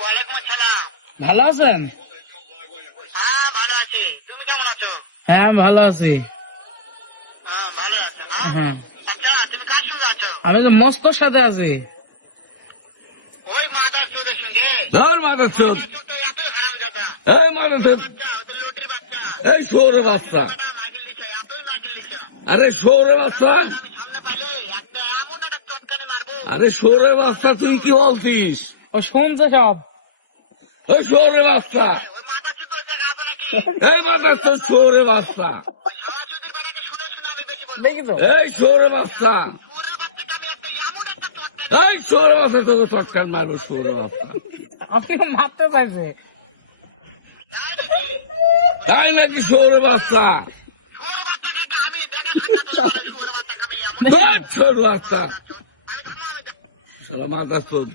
ওয়ালাইকুম আসসালাম। ভালো আছেন? হ্যাঁ ভালো আছি, তুমি কেমন আছো? হ্যাঁ আমি ভালো আছি। হ্যাঁ ভালো আছো না? হ্যাঁ আচ্ছা তুমি কার সঙ্গে আছো? আমি তো মস্তর সাথে আছি। ওই মাদার চোদের সঙ্গে। ধর মাদার চোদ, মাদার চোদ তো এতই হারামজাদা। এই মাদার চোদ, বাচ্চা ওদের লটির বাচ্চা। এই শোরে বাচ্চা, বেটা নাগিল দিছে, এতই নাগিল দিছে। আরে শোরে বাচ্চা, আমি সামনে পাইলে একটা এমন একটা চটকানি মারবো। আরে শোরে বাচ্চা, তুই কি বলছিস? ও শুনছে সব। ওই শোরে বাচ্চা, ওই মাদার চোদের জায়গা আছে নাকি? এই মাদার চোদ, শোরে বাচ্চা, ওই শালা চোদের বেটাকে শুনে শুনে আমি বেশি বলবো। দেখি তো এই শোরে বাচ্চা, ওরা বাচ্চাকে আমি একটা এমন একটা চটকানি এই শোরে বাচ্চা, তোকে চটকান মারবো শোরে বাচ্চা, আপনি মারতে চাইছে। তাই নাকি? তাই নাকি শোরে বাচ্চা? শুয়োর বাচ্চাকে আমি দেখা সাক্ষাৎ করে শুয়োর বাচ্চাকে আমি এমন ধর শোরে বাচ্চা, আমি শালা মাদার চোদ।